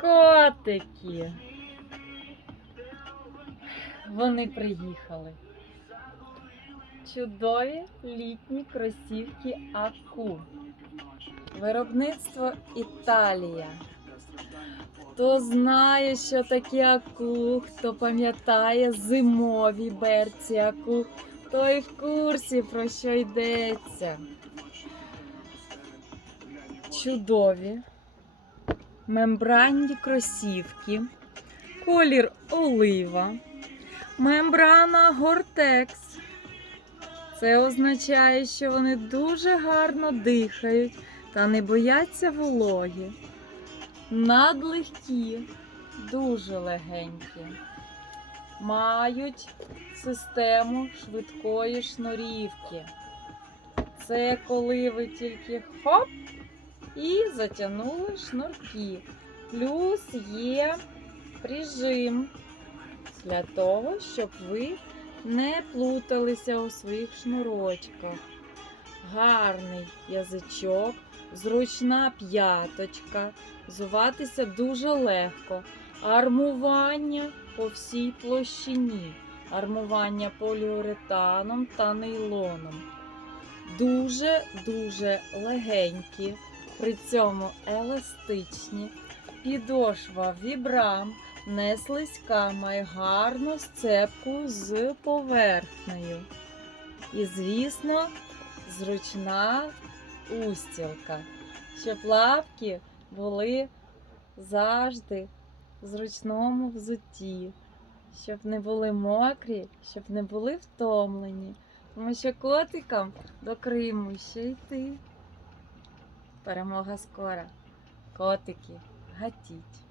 Котики. Вони приїхали. Чудові літні кросівки Аку. Виробництво Італія. Хто знає, що таке аку, хто пам'ятає зимові берці аку, той в курсі про що йдеться. Чудові мембранні кросівки, колір олива, мембрана гортекс. Це означає, що вони дуже гарно дихають та не бояться вологи. Надлегкі, дуже легенькі. Мають систему швидкої шнурівки. Це коли ви тільки хоп і затягнули шнурки. Плюс є прижим для того, щоб ви не плуталися у своїх шнурочках. Гарний язичок, зручна п'яточка, зуватися дуже легко. Армування по всій площині, армування поліуретаном та нейлоном. Дуже-дуже легенькі, при цьому еластичні. Підошва вібрам, не слизька, має гарну сцепку з поверхнею. І, звісно, зручна устілка, щоб лапки були завжди в зручному взутті, щоб не були мокрі, щоб не були втомлені. Тому що котикам до Криму ще йти. Перемога скора. Котики, гатіть.